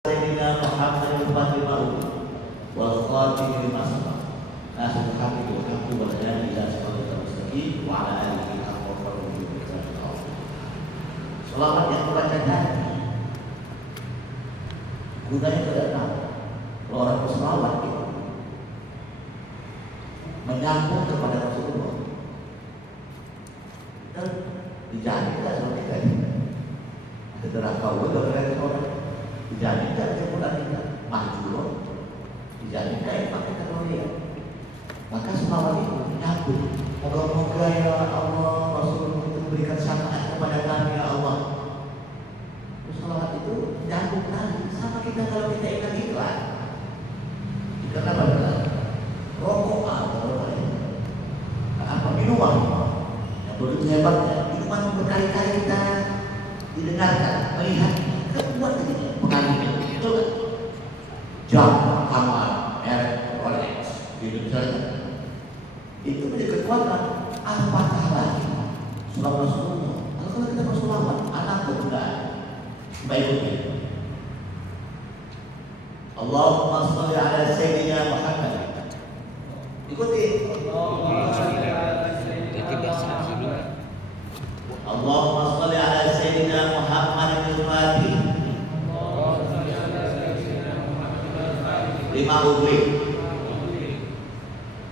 Sayyidina Muhammadin Fatimah wal Khatim lima sabaq nasib hati wa hati wa dan ila siratal mustaqim wa ala alihi wa sahbihi selawat yang dibacakan gunanya tidak tahu. Kalau orang berselawat itu menyambung kepada Rasulullah dan dijanjikan sama kita setelah kau berkata orang dijanjikan kepada kita mahjur dijanjikan yang pakai teknologi. Maka selawat itu menyambung. Moga-moga ya Allah Rasulullah itu berikan syafaat kepada kami ya Allah. Selawat itu menyambung tadi sama kita kalau kita ingat iklan. Karena pada rokok atau apa minuman yang begitu hebatnya, minuman berkali-kali kita didengarkan, melihat, kita buat ini pengaruhnya, itu kan? Jam, kamar, merek, Rolex, gitu saja. Itu menjadi kekuatan. Apakah lagi selawat Rasulullah? Kalau kita berselawat, anak betul baiknya. Allahumma sholli ala Sayyidina Muhammad. Ikuti. Allahumma sholli ala Sayyidina Muhammad al-Fatih lima ubli.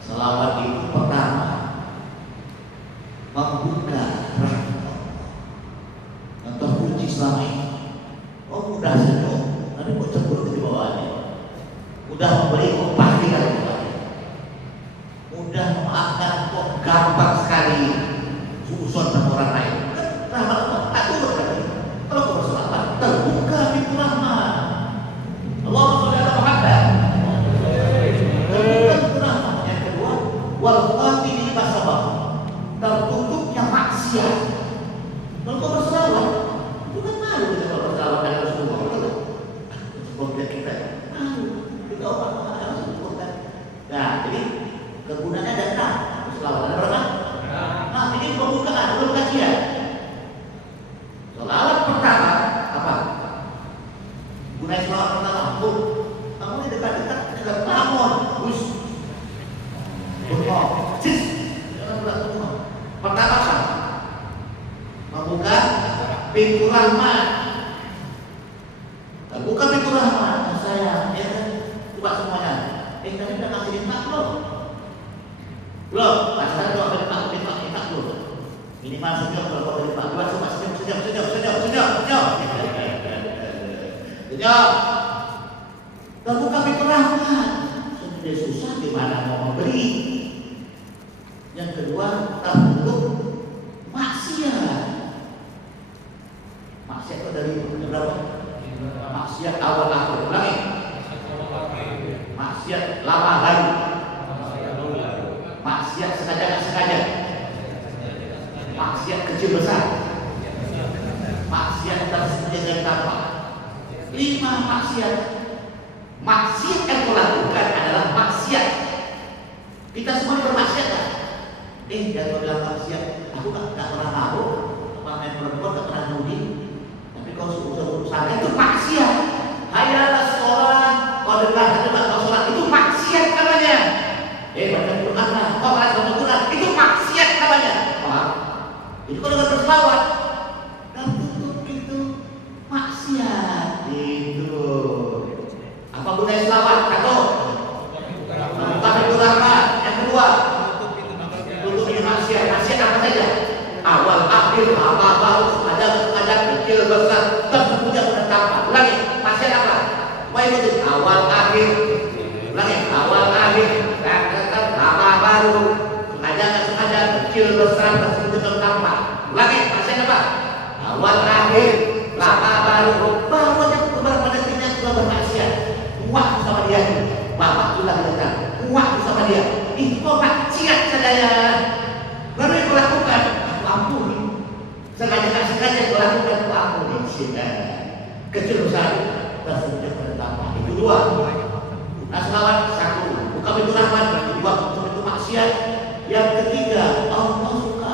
Selawat itu pertama membuka rahmat untuk kunci selama ini. Oh mudah senyum, nanti mau cemburu di bawahnya. Mudah memberi kok pasti kalau bawahnya. Mudah memaafkan kok gampang sekali. Susun sama orang lain. Rahmat tak turun lagi. Kalau kau berselawat terbuka pintu rahmat. Allahumma sholli ala Muhammad. Terbuka pintu rahmat. Yang kedua, wal khatim lima sabaq. Tertutupnya maksiat. Kalau kau berselawat, itu kan malu kita kalau berselawat dengan Rasulullah. Sebabnya kita malu. Kita orang Rasulullah. Nah, jadi kegunaannya ada enam. Berselawat ada berapa? Nah, ini pembukaan, belum kajian. Selawat pertama apa? Gunai selawat pertama, kamu ini dekat-dekat bangun, bus, bengkok, cis, jangan berat semua. Pertama apa? Membuka pintu rahmat. Buka pintu rahmat, saya, ya kan? Coba semuanya. Tadi udah ngasih nikmat belum? Belum, pasaran doa berlimpah belum. Minimal senyum kalau kau berlimpah. Coba senyum. Terbuka pintu rahmat. Sudah susah gimana mau memberi. Yang kedua, tertutup maksiat. Maksiat itu dari berapa? Maksiat awal akhir. Ulangi. Maksiat lama lalu. Maksiat sengaja nggak sengaja. Maksiat kecil besar. Maksiat tersembunyi dan tampak. 5 maksiat. Maksiat yang kau lakukan adalah maksiat. Kita semua bermaksiat kan? Jangan bilang maksiat. Aku nggak pernah mabuk, main perempuan, nggak pernah nudi. Tapi kau usaha itu maksiat. Hayalah sholat, kau dengar kau sholat itu maksiat namanya. Baca Quran lah, kau merasa Quran itu maksiat namanya. Paham? Itu kalau dengan berselawat dan tutup itu maksiat itu. Apa gunanya selawat? Satu, membuka pintu rahmat. Yang kedua, tutup pintu maksiat. Maksiat apa saja? Awal, akhir, apa baru, ada kecil besar, tersembunyi dan tampak. Ulangi, maksiat apa? Mau ikutin awal, akhir. Ulangi, awal, akhir. Apa baru, sengaja nggak sengaja, kecil besar, tersebut tampak. Lagi maksudnya apa? Awal akhir, lama baru, baru aja beberapa detiknya sudah bermaksiat. Muak sama dia, bapak sudah datang, muak sama dia. Itu maksiat sadaya. Baru yang kau lakukan, aku ampuni. Sengaja nggak sengaja kau lakukan, aku ampuni. Kecil besar, tersebut tampak. Itu dua. Nah, selawat satu, buka pintu rahmat. Dua, tutup pintu maksiat. Yang ketiga, Allah suka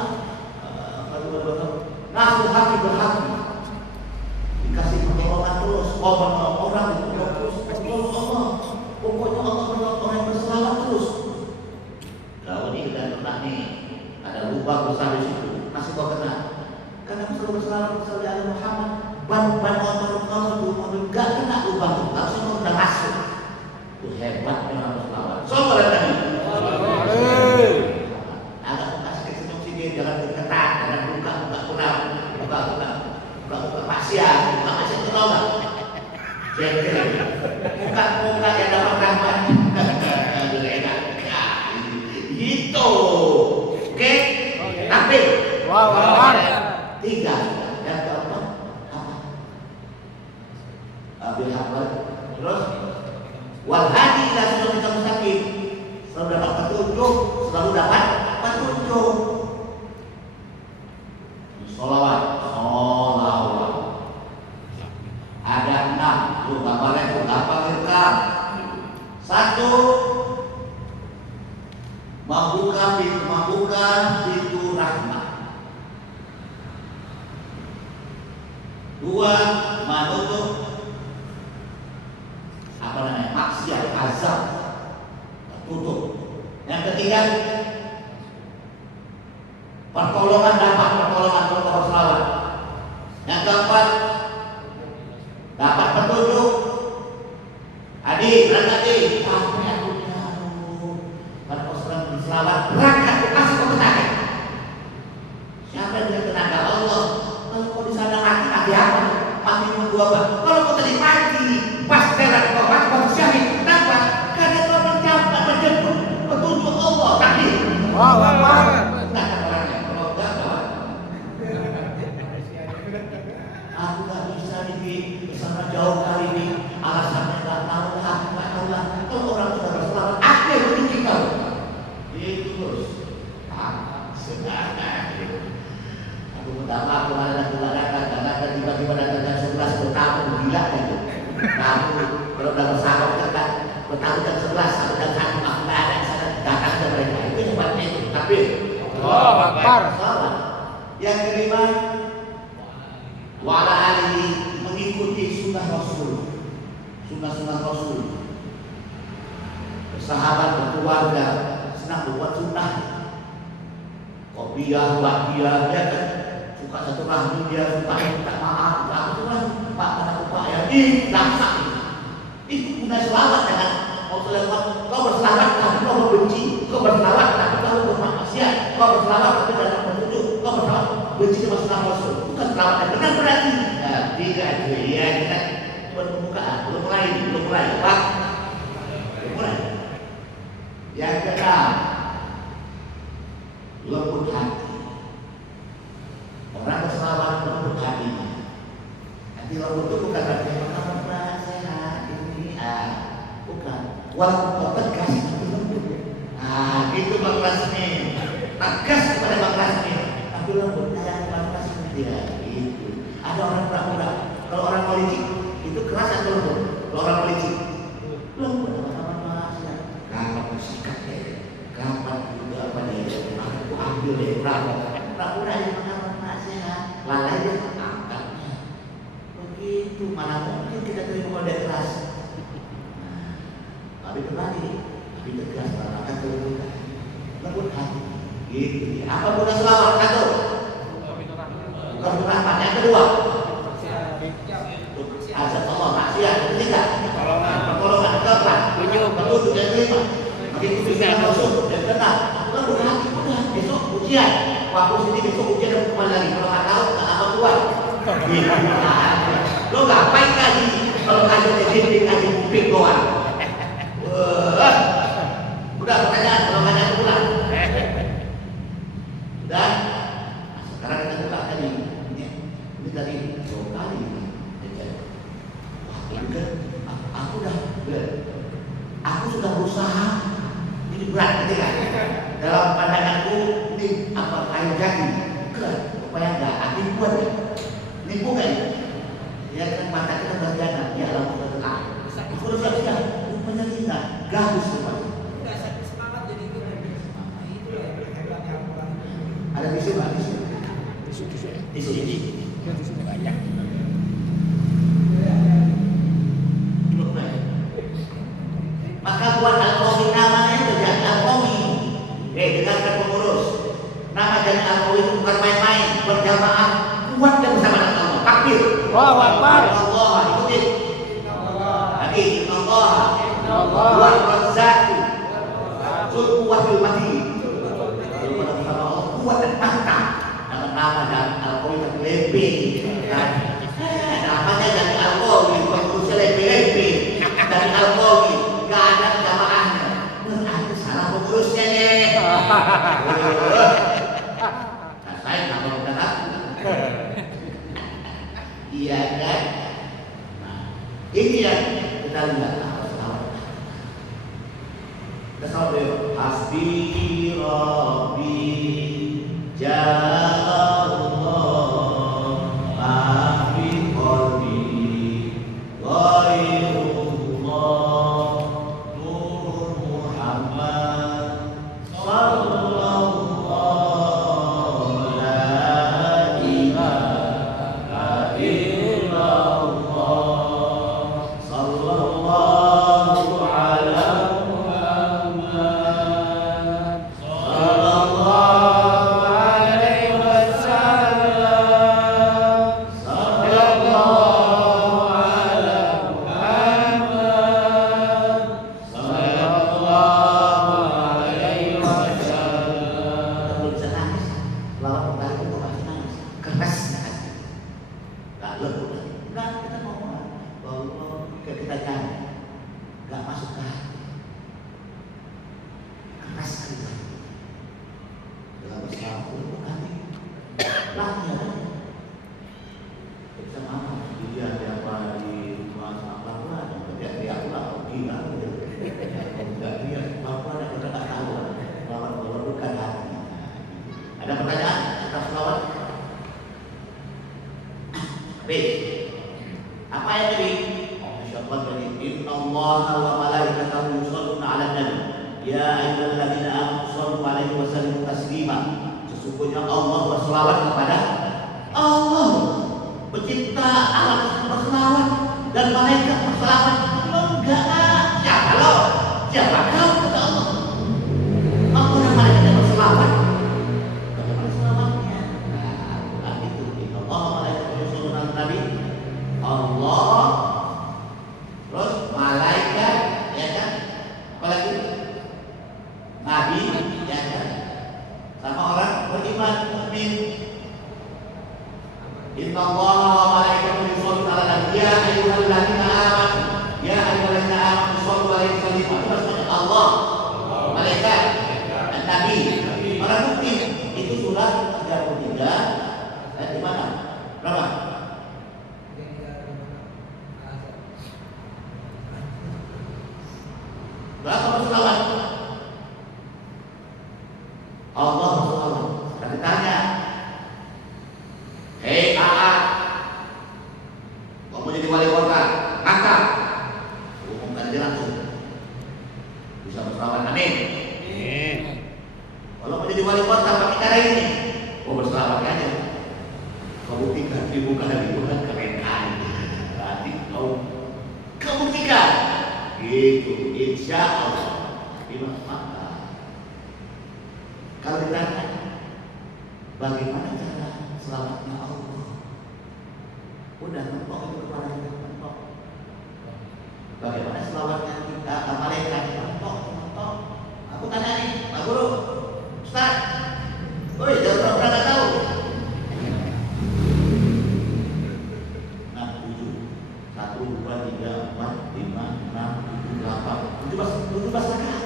nasuh hati berhati. Dikasih Muka yang dapat rahmat. Gitu. Oke? Tapi tiga. Yang keempat apa? Bilhaqal. Terus wal hadi ila siratal mustaqim. Selalu dapat petunjuk, selalu dapat petunjuk. Sholawat. Ada 6. Lu hafalin tuh, hafalkan. 1. Membuka pintu rahmat. 2. Menutup maksiat, azab, tutup. Yang ketiga, pertolongan kalau selawat. Yang keempat, dapat petunjuk. Berangkat sampai aku jauh. Kalau kau sedang berselawat, berangkat kasih kau tenaga. Siapa yang punya tenaga? Allah. Kalau kau di sana mati apa? Mati nunggu apa? Kalau kau tadi mati, pas terat kau mati kau syahid. Kenapa? Karena kau menjemput petunjuk Allah tadi. Aku gak bisa nih kesana jauh kali ini. Alasannya gak tahu lah. Kalau orang sudah berselawat, aku yang menunjuk kau. Itu terus. Aku minta maaf kemana aku mengadakan karena tiba-tiba datang 11 bertamu gila gitu. Kamu kalau udah bersama kan bertamu jam 11 sampai jam 1 aku nggak ada di sana, datang ke mereka. Itu hebatnya itu. Tapi yang kelima, wala alihi, mengikuti sunnah Rasul. Bersahabat, berkeluarga, senang berbuat sunnah. Kopiah, bahagia, dia kan suka satu rahmi, dia suka minta maaf, Pak, karena Pak ya, laksa itu guna selawat dengan kau berselawat tapi kau membenci, kau berselawat tapi kau bermaksiat, kau berselawat tapi dalam petunjuk, kau berselawat benci sama sunnah Rasul, bukan selawat yang benar berarti. Tidak itu ya, kita buat pembukaan, belum mulai, Pak, belum mulai. Yang keenam, lembut hati. Orang berselawat lembut hatinya. Nanti lembut itu bukan berarti Alhamdulillah sehat ini, bukan. Walaupun kau tegas itu lembut. Gitu Bang Rasmi. Tegas kepada Bang Rasmi. Tapi lembutnya yang Bang Rasmi dia. Gitu. Ada orang pura-pura. Kalau orang politik itu keras atau lembut? Kalau orang politik lembut sama-sama. Kapan bersikap deh. Kapan juga apa deh. Aku ambil deh pura-pura yang mana sehat. Lalai dia angkatnya. Begitu mana mungkin kita terima model keras. Tapi kembali, tapi tegas akan terbuka. Lembut hati. Gitu. Apa guna selawat? Satu. Bukan rahmat. Yang kedua, azab Allah, maksiat. Yang ketiga, pertolongan. Keempat, petunjuk. Yang kelima, begitu bisa masuk dan kenal. Lembut hati. Udah besok ujian. Waktu sini besok ujian dan kembali lagi. Kalau nggak tahu, nggak apa keluar. Lo ngapain lagi? Kalau ada dinding aja kuping doang. Udah pertanyaan, kalau banyak pulang. Udah. Sekarang kita buka tadi. Ini tadi 2 kali. Wah, aku sudah berusaha. Ini berat ketika dalam pandanganku ini apa kayu jati. Berat. Supaya enggak aku buat ya. Ini bukan. Ya kan mata kita berjalan. Ya Allah berdoa. Aku sudah siap. Rupanya kita gabus semua. Ada tisu nggak? Tisu banyak. Maka buat al-qawi namanya berjadi al-qawi. Dengarkan pengurus. Nama jadi al-qawi itu bukan main-main, berjamaah, kuat dan bersama dengan Allah. Takbir. Allahu Akbar. Allah ikutin. Lagi Allah. Wa razzaqu. Quwwatul matin. Kuat dan mantap. Nama dan al-qawi lebih. Namanya dari al-qawi, pengurusnya lebih. Kemudian kita lihat selawat. Kita selawat dulu. Hasbi Rabbi Jalallah Mafi Qalbi Ghairullah Nur Muhammad Sallallahu la ilaha illallah Sallallahu ala Muhammad Sallallahu alaihi wasallam Sallallahu ala Muhammad Sallallahu alaihi wasallam. Kita bisa nangis, lawan kembali itu masih nangis, keras hati. Gak lembut lagi. Enggak, kita ngomong bahwa kita nyanyi, gak masuk ke hati, keras hati. Dalam bersama pun kami lahir. Kita maaf, dia apa di rumah sama lah, dia ulang gila gitu. Enggak dia apa ada kita tak tahu. Lawan bukan hati. Ada pertanyaan atas lawan? B. Apa yang tadi? Insyaallah tadi innallaha wa malaikatahu yusholluna 'alan nabi. Ya ayyuhalladzina amanu shallu 'alaihi wa sallimu taslima. Sesungguhnya Allah berselawat kepada Allah, pencipta alam berselawat dan malaikat berselawat. Enggak, siapa lo? Siapa kau kata Allah? Allah dan malaikat berselawat. Bagaimana selawatnya? Nah, itu Allah malaikat yusholluna 'alan nabi. Allah terus malaikat ya kan, apalagi nabi ya kan, sama orang beriman mukmin. Inna Allah wa malaikatahu yusholluna 'alan nabi ya ayyuhalladzina amanu ya ayyuhalladzina amanu shallu 'alaihi wa sallimu. Itu maksudnya Allah, malaikat dan nabi. Orang mukmin itu surat 33 ayat di mana? Berapa? Berapa berselawat? Allah berselawat. Kita ditanya, hei AA, kamu jadi wali kota, angkat, umumkan aja langsung. Bisa berselawat, amin. Kalau mau jadi wali kota pakai cara ini, berselawat aja. Kamu 3.000 kali Tuhan keren kali. Berarti kamu buktikan. Itu insya Allah. Maka kalau ditanya bagaimana cara selamatnya Allah, udah mentok itu kepala kita mentok. Bagaimana selamatnya kita malaikat mentok. Aku tanya nih Pak Guru, Ustaz, woi jangan pernah nggak tahu. 6, 7, 1, 2, 3, 4, 5, 6, 17 rakaat.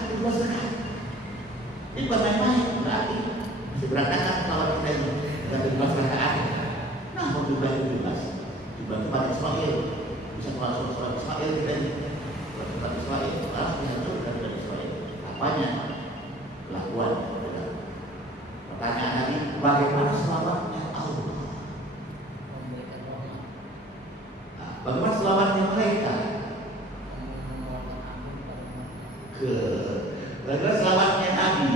Ini bukan main-main, berarti masih berantakan kalau kita ini dan 17 rakaat. Nah, mau jumlah 17 dibantu pada Israel, bisa keluar surat Israel kita ini, surat Israel, bisa dari Israel. Apanya? Lakuan. Pertanyaan tadi, bagaimana selamatnya Allah? Nah, bagaimana selamatnya mereka? Bagaimana selamatnya Nabi?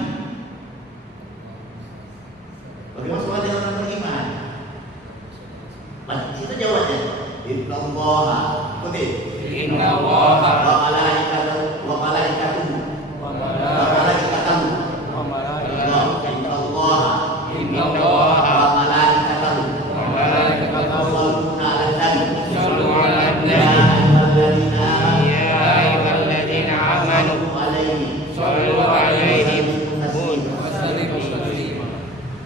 Bagaimana selamatnya orang beriman? Masih itu jawabannya. Inna Allah, putih. Inna Allah wa malaikatahu wa malaikatahu wa malaikatahu wa malaikatahu. Inna Allah wa malaikatahu wa malaikatahu yusholluna 'alan nabi. Ya ayyuhalladzina amanu shallu 'alaihi wa sallimu taslima.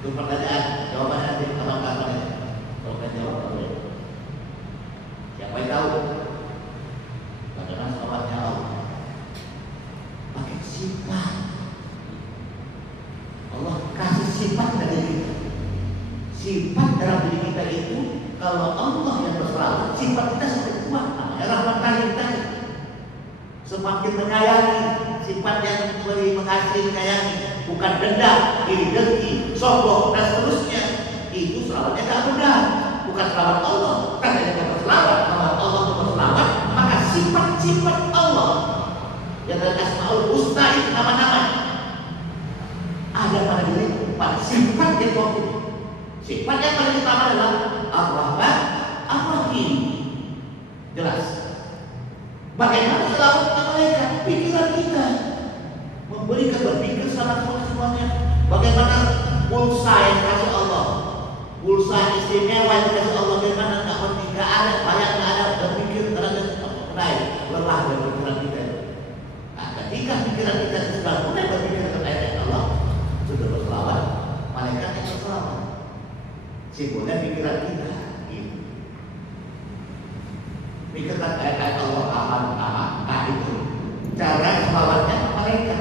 Itu pertanyaan, jawabannya nanti kalau kapan ya. Kalau kan jawab boleh. Siapa yang tahu? Bagaimana semakin menyayangi, sifat yang mengasihi, menyayangi, bukan dendam, iri dengki, sombong dan seterusnya. Itu selawatnya tak benar, bukan selawat Allah. Katanya kalau selawat, bahwa Allah berselawat, maka sifat-sifat Allah yang ada Asmaul Husna itu nama-nama ada pada diri, pada sifat yang konkret. Sifat yang paling utama adalah Ar-Rahman, Ar-Rahim. Jelas. Bagaimana selawatnya malaikat? Pikiran kita memberikan berpikir sama semuanya. Bagaimana pulsa yang dikasih Allah, pulsa istimewa yang dikasih Allah, bagaimana nggak ada banyak, nggak ada berpikir karena naik lelah dari pikiran kita. Nah, ketika pikiran kita sudah mulai berpikir tentang ayat Allah, sudah berselawat, malaikat yang berselawat. Simbolnya pikiran kita. Pikirkan ayat Allah aman. Nah itu cara selawatnya malaikat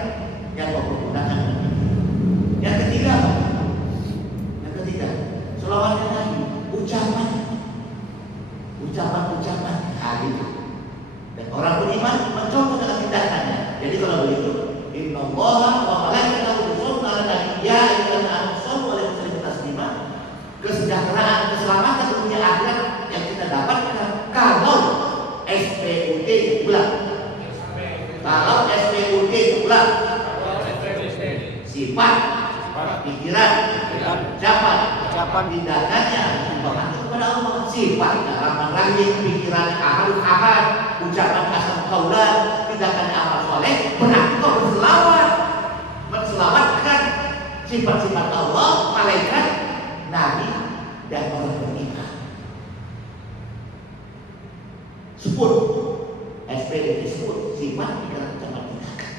yang menggunakan. Yang ketiga, selawatnya lagi ucapan. Nah gitu. Dan orang beriman mencontoh dengan tindakannya. Jadi kalau begitu, Innallaha wa malaikatahu yusholluna 'alan nabi ya ayyuhallazina amanu shollu 'alaihi wa sallimu taslima. Kesejahteraan, keselamatan dunia akhirat yang kita dapatkan kalau SPUD diulang. Kalau SPUD diulang, sifat, pikiran, ucapan, tindakannya dibawakan kepada Allah. Sifat Rahman Rahim, pikiran ahad, ucapan asal kaulan, tindakan amal soleh. Berarti kau berselawat, menselawatkan sifat-sifat Allah, malaikat, nabi, dan orang beriman. Sebut SPD disebut sifat pikiran ucapan tindakan.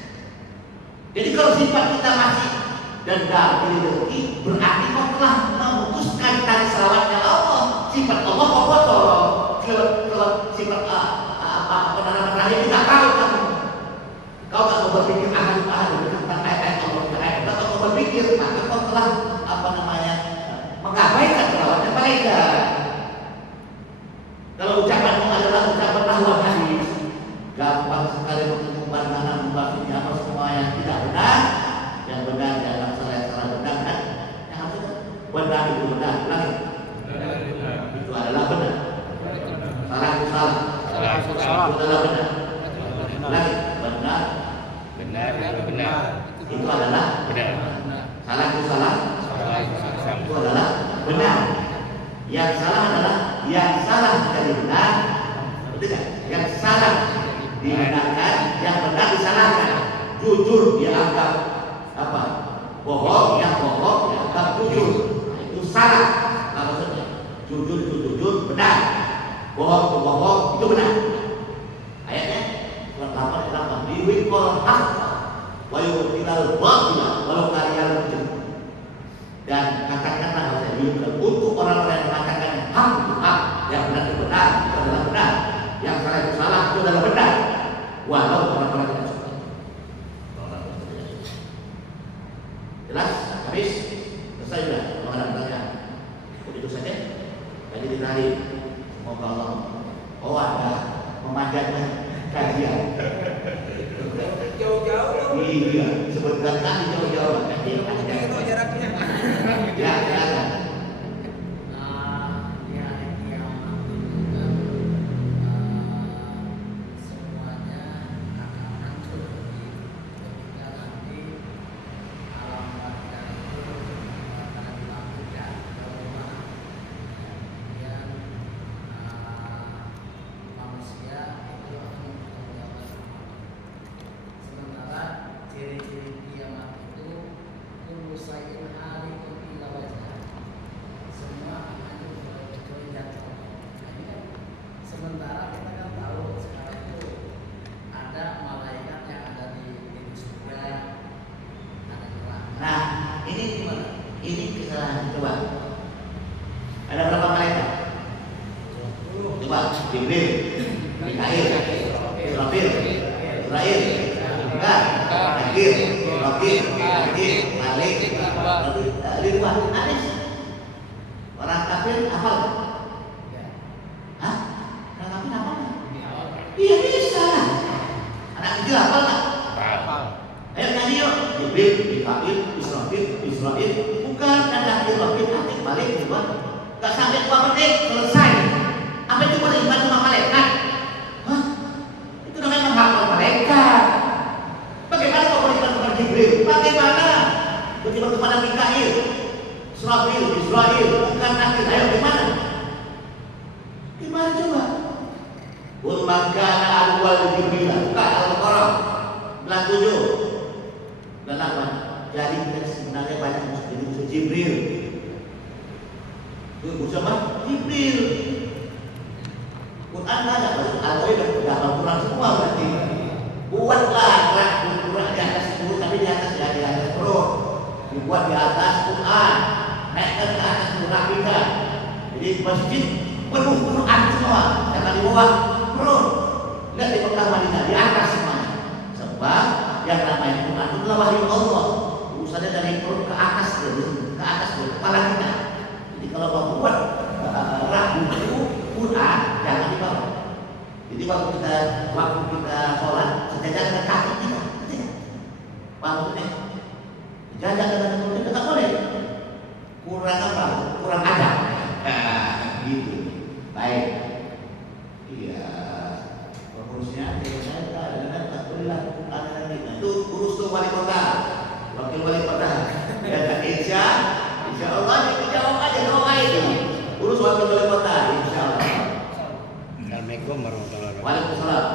Jadi kalau sifat kita masih dendam, iri dengki, berarti kau telah memutuskan tali selawatnya Allah. Sifat Allah kau potong. Kalau sifat penanaman rahim kita tahu kamu. Kau tak mau berpikir tentang ayat Allah, kalau kau berpikir maka kau telah mengabaikan selawatnya malaikat. Kalau ucapanmu adalah ucapan lahwal hadis, gampang sekali menentukan mana membahasnya apa semua yang tidak benar, yang benar dalam salah benar kan? Yang harus benar itu benar, lagi itu adalah benar. Salah itu salah. Itu adalah benar. Lagi benar. Itu adalah benar. Salah itu salah. Itu adalah benar. Yang salah adalah yang salah menjadi benar. Betul kan? Yang salah dibenarkan, yang benar disalahkan. Jujur dianggap apa? Bohong, yang bohong dianggap jujur. Nah, itu salah. Nah, maksudnya jujur itu jujur, benar. Bohong itu bohong, itu benar. Ayatnya surat 8 liwikol haq wa yu'tilal batila walau karihal mujrim. Dan katakanlah untuk orang-orang yang mengatakan hak itu hak, yang benar itu benar, itu adalah benar, yang salah itu salah, itu adalah benar, walau orang-orang tidak suka. Jelas? Habis? Selesai sudah? Kalau ada pertanyaan, begitu saja. Jadi ditarik, semoga Allah. Oh ada memanjatkan kajian. Jauh-jauh. Iya, sebutkan kali jauh-jauh. Itu jaraknya. Ya, silakan. Israel, bukan ada Israel nanti balik coba, nggak sampai 2 menit selesai. Apa itu beriman sama malaikat? Hah? Itu namanya menghafal malaikat. Bagaimana kau beriman kepada Jibril? Bagaimana? Beriman kepada Mikail, Israel, bukan akhir. Ayo gimana? Gimana coba? Qul man kana awwal Jibril, buka Al-Baqarah 97 dan 8. Jadi kita sebenarnya banyak musuh Jibril. Itu musuh apa? Jibril. Quran ada, Al-Quran semua berarti. Buatlah Quran di atas perut, tapi di atas perut. Dibuat di atas Quran, naikkan ke atas perut kita. Jadi masjid penuh Quran semua, jangan di bawah perut. Lihat di Mekah Madinah di atas semuanya. Sebab yang namanya Quran itu adalah wahyu Allah. Urusannya dari perut ke atas, kepala kita. Jadi kalau mau buat ragu itu Quran jangan di bawah. Jadi waktu kita sholat sejajar dengan kaki kita, maksudnya sejajar dengan kaki kita tak boleh. Kurang apa? Kurang adab. Gitu. Baik. Iya. Pengurusnya saya tak bolehlah ada kita. Itu urus tuh wali kota, wakil wali kota. Dan insya Allah dijawab aja doa itu. Urus wakil wali kota, insya Allah. Assalamualaikum warahmatullahi wabarakatuh. Waalaikumsalam.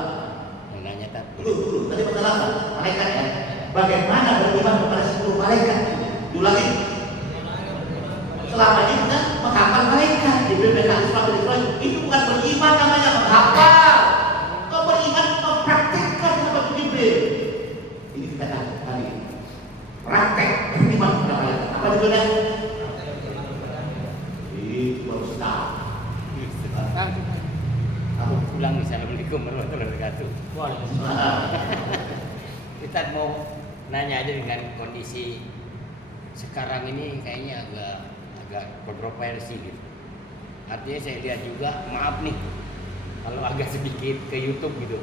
Nanya tak? Dulu tadi masalah malaikat ya. Bagaimana beriman kepada 10 malaikat? Diulangi. Selama ini kita menghafal malaikat di Israel. Itu bukan beriman namanya, menghafal. Kau beriman mempraktikkan seperti Jibril. Ini kita tadi praktek beriman kepada malaikat. Apa judulnya? Itu baru start. Aku pulang. Assalamualaikum warahmatullahi wabarakatuh. Waalaikumsalam. Kita mau nanya aja dengan kondisi sekarang ini kayaknya agak kontroversi gitu. Artinya saya lihat juga, maaf nih kalau agak sedikit ke YouTube gitu,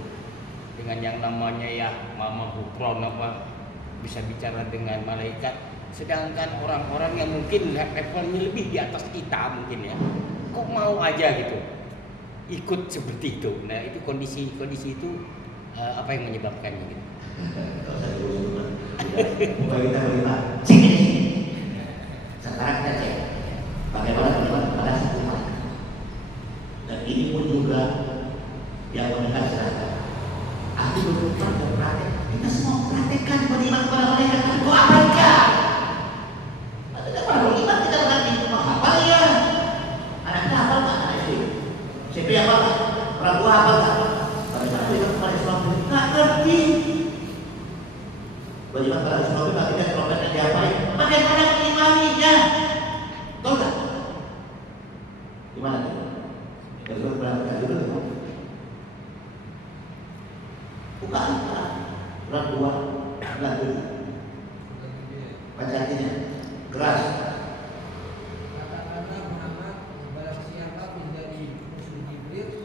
dengan yang namanya ya Mama Bukron apa bisa bicara dengan malaikat, sedangkan orang-orang yang mungkin levelnya lebih di atas kita mungkin ya, kok mau aja gitu ikut seperti itu. Nah itu kondisi itu apa yang menyebabkannya gitu? Kita cek ini. Sekarang kita cek bagaimana beriman kepada 10 malaikat. Dan ini pun juga yang mendengar silahkan. Aku berperan dan praktek. Kita semua praktekkan beriman kepada malaikat. Itu abaikan. Tidak pernah beriman kita berarti menghafal ya. Anak kita hafal tak? Anak itu. Siapa yang hafal? Orang tua hafal tak? Pada saat beriman kepada Islam tak ngerti. Beriman kepada Islam itu tidak trompet yang diapain. Bagaimana mengimaninya? Tahu tak? Gimana itu? Beriman kepada malaikat dulu. Bukan Quran 2 bulan 7. Baca artinya keras.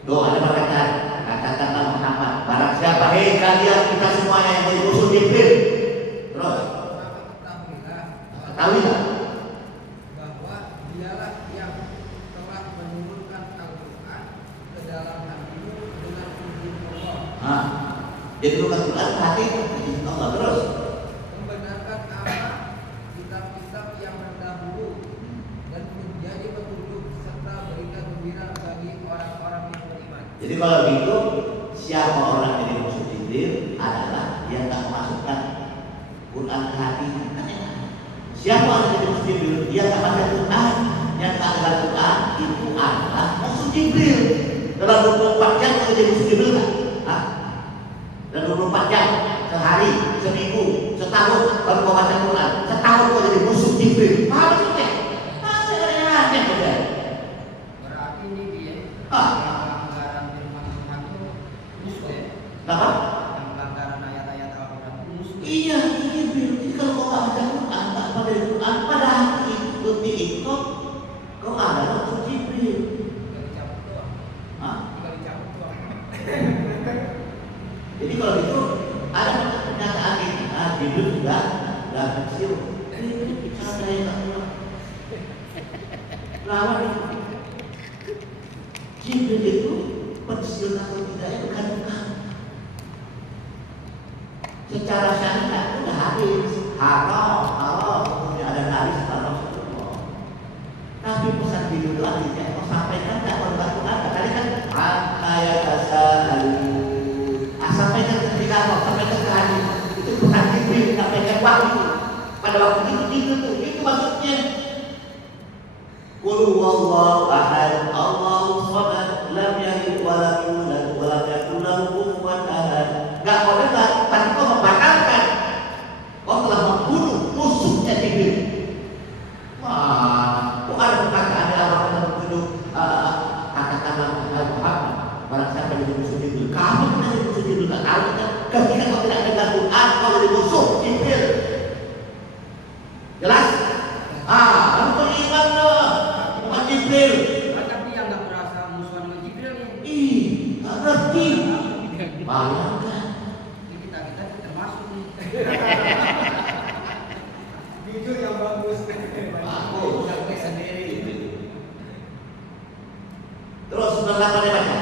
Doa ada berkata, katakanlah Muhammad, barang siapa hei kalian kita semuanya yang menjadi musuh Jibril. Terus ketahuilah bahwa dialah yang telah menurunkan Al-Quran ke dalam hatimu dengan izin Allah. Jadi bukan Quran hati izin Allah. Terus Membenarkan apa kitab-kitab yang terdahulu dan menjadi petunjuk serta berikan gembira bagi orang-orang yang beriman. jadi kalau gitu siapa orang yang jadi musuh Jibril adalah yang tak memasukkan Quran ke hatinya. Siapa orang yang jadi musuh Jibril? Dia tak baca Quran, yang tak ada Quran itu adalah musuh Jibril. Dalam 24 jam kita jadi musuh Jibril kan? Dan 24 jam sehari, seminggu, setahun baru kau baca Quran. Setahun kau jadi musuh Jibril. Paham maksudnya? Masa ada yang ada? Berarti ini dia Ah. pelanggaran firman Tuhan itu musuh ya. Kenapa? Yang pelanggaran ayat-ayat Al-Quran itu musuh. Iya, Jibril. Jadi kalau kau tak baca Quran, tak pada Quran, pada hati itu diikut, kau adalah musuh Jibril. Tinggal dicabut doang. Tinggal dicabut doang. Jadi kalau itu ada pernyataan ini, Jibril sudah kecil. Ini cara yang tak kuat. Lawan itu. Jibril itu pensiun atau tidak itu kan secara syariat sudah habis. Haram, kemudian ada naris haram semua. Tapi pesan video itu artinya mau sampaikan tidak membantu tadi kan ayat asal sampaikan ketika mau sampaikan ke hadis itu pesan Jibril sampaikan waktu pada waktu itu maksudnya qul huwallahu ahad Allahu samad lam yalid wa lam yulad wa lam yakul lahu kufuwan ahad. Enggak kau dengar tapi kau membatalkan, kau telah membunuh musuhnya Jibril. Wah, bukan perkataan ada orang yang menuduh katakanlah Muhammad barang siapa jadi musuh Jibril. Kamu pernah jadi musuh Jibril, tak tahu kan? Ketika kau tidak dengar Quran, kau jadi musuh Jibril. Jelas? Kamu beriman loh, bukan Jibril. Tapi yang nggak merasa musuhan sama Jibril nih. Nggak ngerti. Bayangkan. Kita termasuk nih. Jujur yang bagus. Aku sampai sendiri. Terus sudah lama dia baca.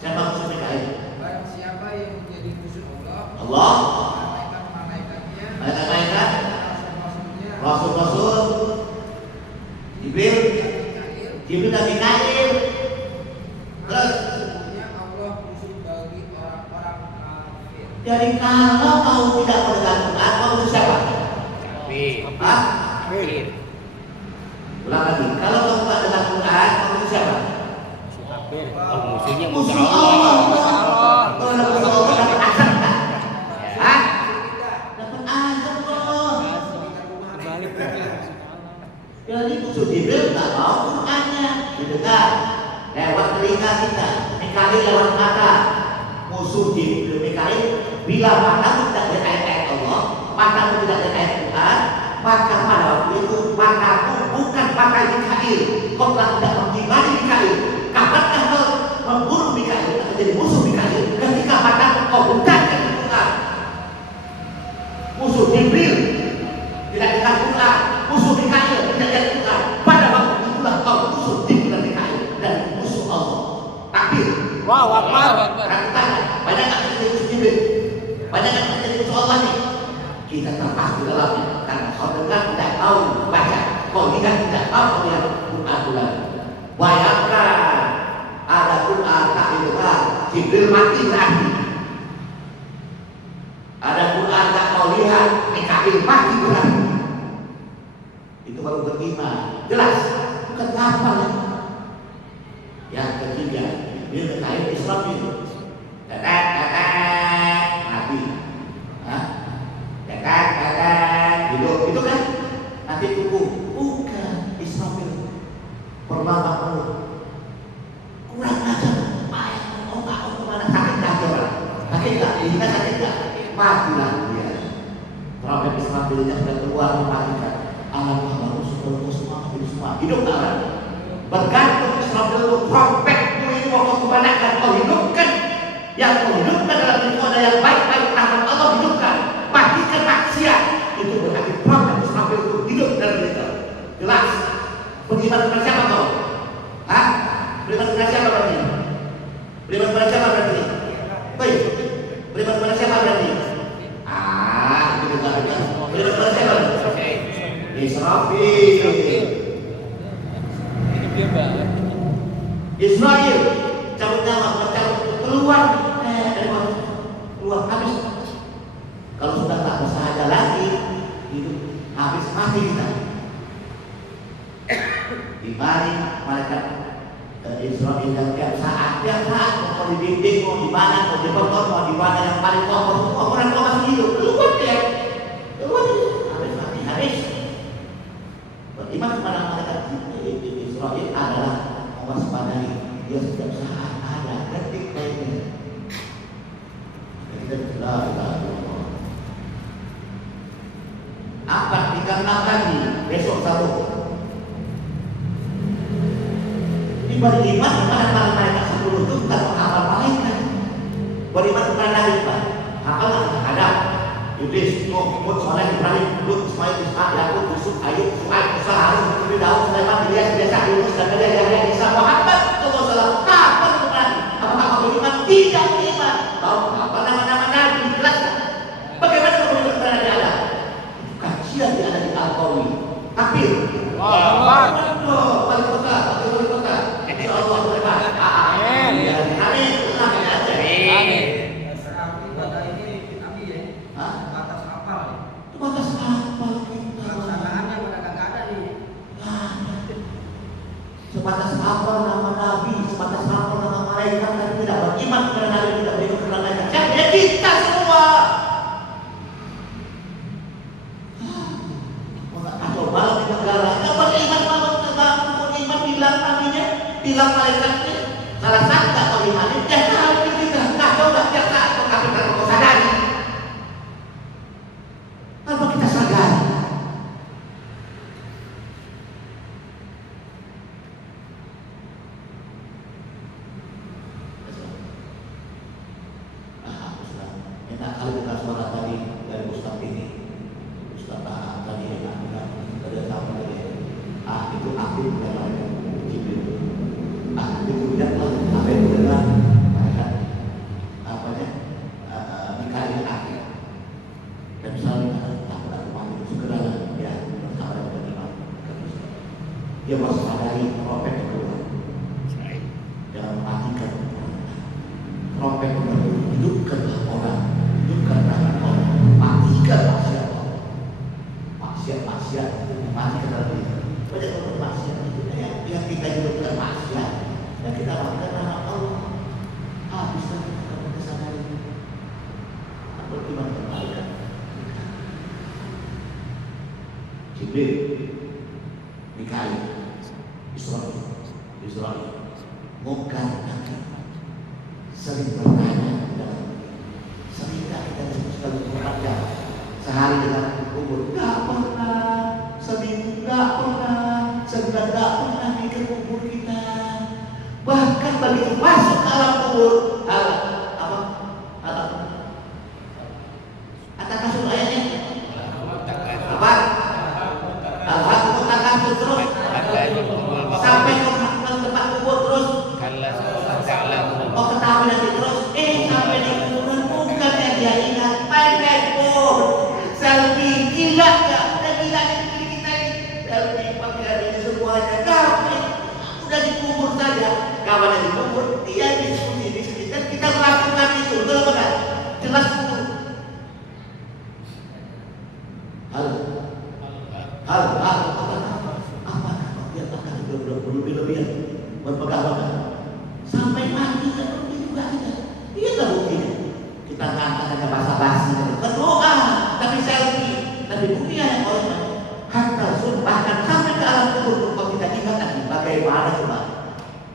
Siapa musuh PKI? Barang siapa yang menjadi musuh Allah, Allah, malaikat-malaikatnya, malaikat, rasul-rasulnya, rasul-rasul, Jibril, Jibril dan Mikail. Terus, sesungguhnya Allah musuh bagi orang-orang kafir. jadi kalau kau tidak mendengar Quran, kau musuh siapa? Kafir. Ulang lagi. Kalau kau tidak dengar Quran, kau musuh siapa? Kafir. Oh, musuhnya Musuh musuh Allah. Allah. Kalau musuh Allah dapat azab tak? Hah? Dapat azab loh. Jadi musuh Jibril tak mau Qurannya didengar lewat telinga kita. Mikail lewat mata. Musuh Jibril Mikail bila matamu tidak lihat ayat-ayat Allah, matamu tidak lihat ayat Quran, maka pada waktu itu matamu bukan pakai Mikail. Kau telah tidak mengimani Mikail. Kapankah kau membunuh Mikail atau jadi musuh Mikail ketika matamu kau bukankan Quran? Musuh Jibril tidak dengar Quran, musuh Mikail tidak lihat Quran. Pada waktu itulah kau musuh Jibril dan Mikail dan musuh Allah. Takbir. Wow, akbar. Banyak tak kita jadi musuh Jibril? Banyak tak kita jadi musuh Allah nih? Kita terpas di dalamnya karena kau dengar tidak tahu baca, kau lihat tidak tahu kau lihat Quran. Bayangkan ada Quran tak didengar, Jibril mati berarti. Ada Quran tak kau lihat, Mikail mati berarti. Itu baru beriman. Jelas? Bukan gampang ya. Yang ketiga, Jibril Mikail Israfil. Mati. Hidup. Itu kan? Nanti tunggu. Bukan Israfil. Perlama penuh. Kurang ajar. Otak kemana? Sakit tak orang? Sakit tak? Kita sakit tak? Matilah dia. Prophet Israfilnya sudah keluar mematikan. Alam kamu semua hidup semua. Hidup tak orang? Bergantung Israfil itu prophetmu ini mau kau kemanakan? Kau hidupkan. Yang kau hidupkan dalam dirimu ada yang baik-baik rahmat Allah hidupkan. Matikan maksiat. Itu berarti prophet Israfil itu hidup dalam diri kau. Jelas? Beriman kepada siapa kau? Hah? Beriman kepada siapa berarti? Beriman kepada siapa berarti? Baik. Beriman kepada siapa berarti? Itu juga ada. Beriman kepada siapa? Israfil. Israel cabut nyawa, cabut keluar dari keluar habis. Kalau sudah tak bersahaja lagi, hidup habis mati kita. Di mari malaikat Israel dan tiap saat mau dibimbing, mau di mana, mau dipotong, mau di mana yang paling kokoh, orang kau masih hidup, keluar dia, habis mati habis. Beriman kepada malaikat Israel adalah mewaspadai dia setiap saat ada detik lainnya. Kita tidak apa dikatakan lagi besok Sabtu. Beriman kepada malaikat 10 itu bukan menghafal malaikat. Beriman kepada Nabi Pak. Hafalah ada Iblis, Nuh, Soleh, Ibrahim, Lut, Nah kalau kita suara tadi dari Ustaz ini, Ustaz tadi yang bilang ada sama tadi, itu aktif dalam Jibril. Itu tidaklah apa yang dalam mereka apanya Mikail aktif dan saling itu segeralah ya bersama dengan Imam. Dia waspadai trompet kedua. Jangan matikan trompet kedua. Hidupkanlah orang, hidupkanlah orang, matikan maksiat Allah. Maksiat itu matikan lagi. Banyak orang maksiat itu yang kita hidupkan maksiat, yang kita matikan nama Allah. Habis kita kesadaran ini. Apa gimana kebaikan? Jibril, Mikail, Israel, Munkar Nakir, sering bertanya dalam sehingga kita sekali bekerja sehari dengan kubur, nggak pernah, seminggu nggak pernah, sebulan nggak pernah mikir kubur kita. Bahkan begitu masuk ke alam kubur, kata kasur ayatnya apa? Terus sampai ke tempat kubur terus ketahui nanti terus sampai di kuburan bukan yang dia ingat main handphone selfie, gila gak? Udah gila di negeri kita ini selfie pakai hari ini semuanya ngapain? Udah dikubur saja kawan yang dikubur dia diskusi dan kita melakukan itu betul bukan? Jelas itu berlebih-lebihan berpegang-pegang sampai mati dan pergi juga kita. Iya tak buktinya. Kita ngangkat hanya basa-basi, berdoa, tapi selfie, tapi dunia yang orang hatta bahkan sampai ke alam kubur kalau kita ingat lagi bagaimana coba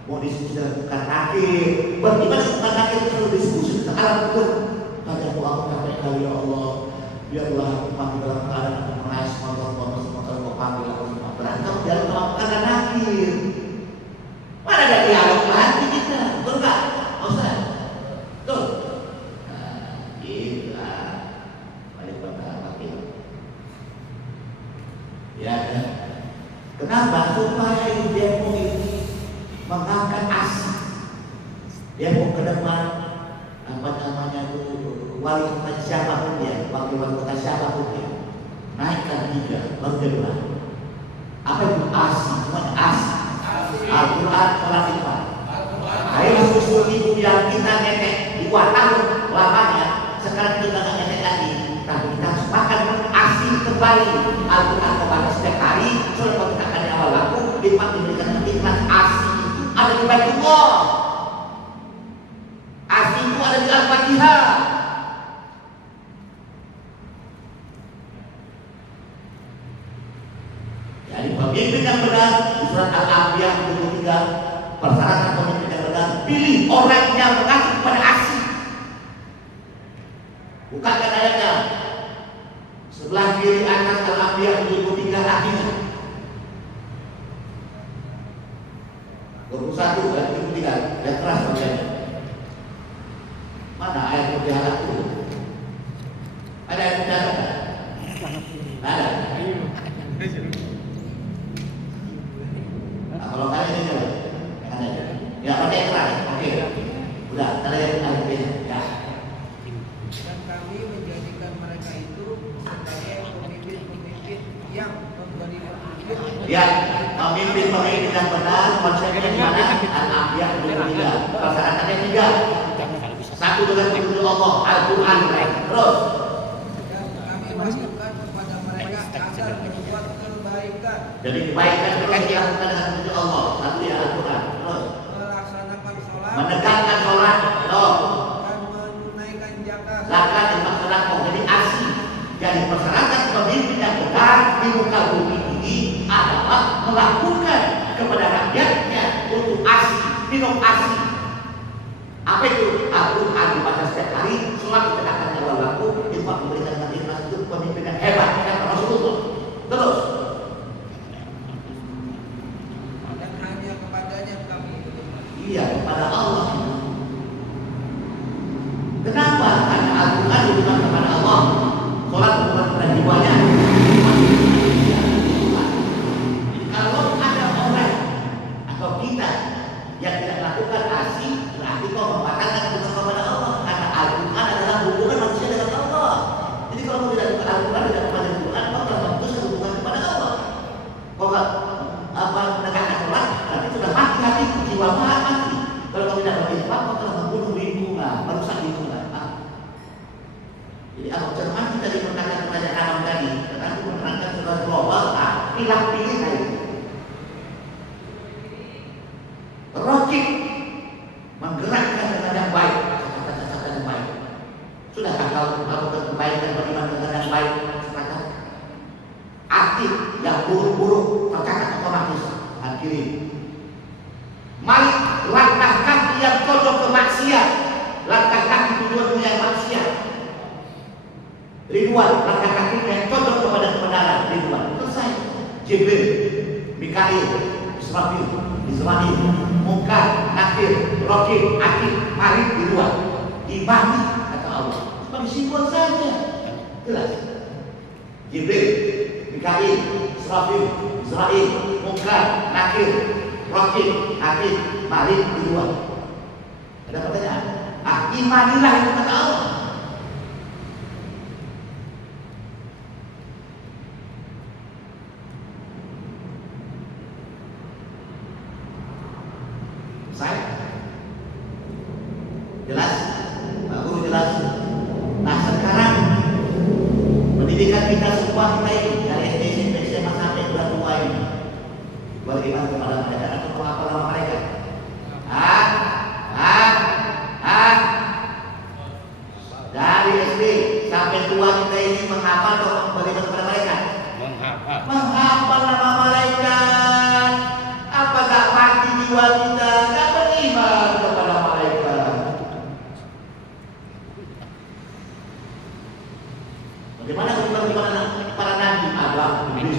mau diskusi bukan nakir, bagaimana bukan nakir terus diskusi tentang alam kubur. Tadi aku sampai kali ya Allah, biarlah mati dalam keadaan mengais motor panggil aku semua berantem dalam melakukan nakir. Mana ada dialog lagi kita, betul nggak? Ustaz, betul. Gila, balik pada wakil. Ya, kenapa? Supaya demo ini mengangkat asih. Demo ke depan, apa namanya itu wali kota siapapun dia, wakil wali kota siapapun dia, naikkan 3 baru dia berani. Apa itu asih? Semuanya asih. Al-Quran sholat Ibadah. Ayo susul ibu yang kita nenek 2 tahun lamanya, sekarang kita nggak nenek lagi, tapi kita harus makan asih kembali Al-Quran kepada setiap hari. Soalnya kita akan di awal waktu diberikan ikhlas asih itu ada di Baitullah. Asih itu ada di Al-Fatihah. Jadi pemimpin yang benar di surat Al-Anbiya 23, persyaratan pemimpin yang benar, pilih orang yang mengacu kepada asih. Bukakan ayatnya sebelah kiri atas Al-Anbiya 23 artinya 21 dan 23 yang keras bacanya. Mana ayat mutiara itu? Ada ayat mutiara? Ada. Kalau kalian ini coba, jangan aja. Ya pakai keras, oke. Udah, kalian ada ya. Dan kami menjadikan mereka itu sebagai pemimpin-pemimpin yang memberi petunjuk. Ya, pemimpin-pemimpin yang benar konsepnya di mana? Al-Anbiya 23. Persyaratannya 3. 1 dengan petunjuk Allah, Al-Quran. Terus. Dan kami masukkan kepada mereka agar berbuat kebaikan. Jadi kebaikan itu yang dilakukan dengan petunjuk Allah. 1 ya Al-Quran. Terus. Melaksanakan sholat. Menegakkan sholat. Terus. Dan menunaikan zakat. Zakat dan sedekah. Jadi asih. Jadi persyaratan pemimpin yang benar di muka bumi ini adalah melakukan kepada rakyatnya untuk asih, minum asih. Apa itu? Al-Quran dibaca setiap hari, sholat ditegakkan di awal waktu, infak memberikan dengan ikhlas, itu pemimpin yang hebat, yang Rasulullah. Terus. Dan hanya kepadanya kami beriman. Iya, kepada Allah. Kenapa? Karena Al-Quran Jadi kalau cermat kita diperkatakan kepada Adam tadi, karena itu menerangkan secara global, pilih-pilih hari ini. Rokib menggerakkan dengan yang baik, kata-kata yang baik. Sudahkah kalau melakukan kebaikan bagaimana dengan yang baik? Sepakat. Aktif yang buruk-buruk tercatat otomatis. Akhiri. Mari langkah kaki yang cocok ke maksiat, langkah kaki tujuan yang maksiat. Ridwan, langkah kaki yang cocok kepada kebenaran. Ridwan, selesai. Jibril, Mikail, Israfil, Munkar, Nakir, Rokib, Akid, Malik, Ridwan. Imani kata Allah. Sebagai simbol saja. Jelas. Jibril, Mikail, Israfil, Munkar, Nakir, Rokib, Akid, Malik, Ridwan. Ada pertanyaan? Imanilah itu kata Allah. Jelas? Pak Guru jelas? Nah sekarang pendidikan kita semua kita ini dari SD, SMP, SMA sampai kelas 2 ini beriman kepada mereka atau apa nama mereka? Dari SD sampai tua kita ini menghafal atau beriman kepada mereka? Menghafal nama malaikat. Apa tak mati jiwa kita? Tak beriman kepada malaikat. Bagaimana beriman kepada para nabi? Adam, Iblis,